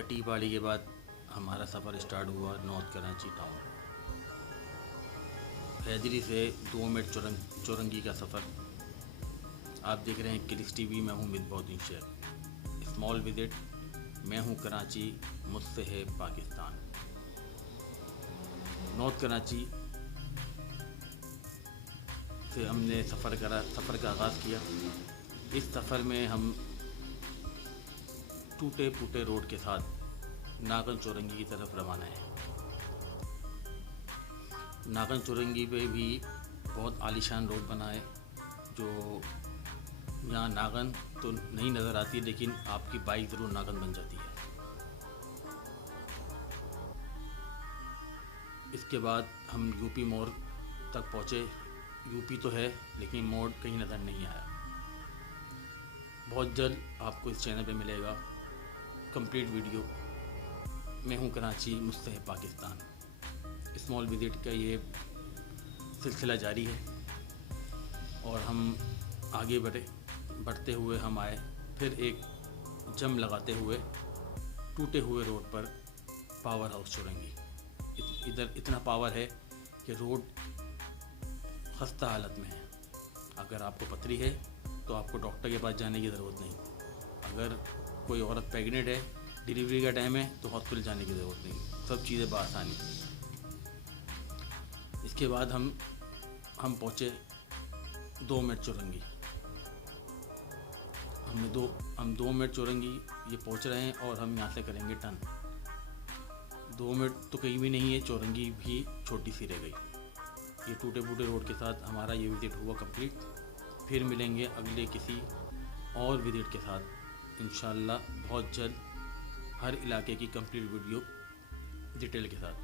कटी पहाड़ी के बाद हमारा सफ़र स्टार्ट हुआ नॉर्थ कराची टाउन। हैदरी से 2 मिनट चौरंगी का सफ़र। आप देख रहे हैं क्लिक्स टीवी। मैं हूं मिसबाहुद्दीन शेख। Small visit. मैं हूं कराची, मुझसे है पाकिस्तान। नॉर्थ कराची से हमने सफ़र का आगाज़ किया। इस सफ़र में हम टूटे फूटे रोड के साथ नागन चौरंगी की तरफ रवाना है। नागन चौरंगी पे भी बहुत आलीशान रोड बना है, जो यहाँ नागन तो नहीं नज़र आती, लेकिन आपकी बाइक ज़रूर नागन बन जाती है। इसके बाद हम यूपी मोड़ तक पहुँचे। यूपी तो है लेकिन मोड़ कहीं नज़र नहीं आया। बहुत जल्द आपको इस चैनल पे मिलेगा कंप्लीट वीडियो। मैं हूँ कराची, मुझसे है पाकिस्तान। स्मॉल विजिट का ये सिलसिला जारी है और हम आगे बढ़ते हुए हम आए फिर एक जम लगाते हुए टूटे हुए रोड पर पावर हाउस चौरंगी। इधर इतना पावर है कि रोड खस्ता हालत में है। अगर आपको पथरी है तो आपको डॉक्टर के पास जाने की ज़रूरत नहीं। अगर कोई औरत प्रेग्नेंट है, डिलीवरी का टाइम है, तो हॉस्पिटल जाने की ज़रूरत नहीं। सब चीज़ें बआसानी। इसके बाद हम पहुँचे 2 मिनट चौरंगी। हम 2 मिनट चौरंगी ये पहुँच रहे हैं और हम यहाँ से करेंगे टर्न। 2 मिनट तो कहीं भी नहीं है, चौरंगी भी छोटी सी रह गई। ये टूटे फूटे रोड के साथ हमारा ये विज़िट हुआ कंप्लीट। फिर मिलेंगे अगले किसी और विज़िट के साथ इंशाअल्लाह बहुत जल्द, हर इलाके की कंप्लीट वीडियो डिटेल के साथ।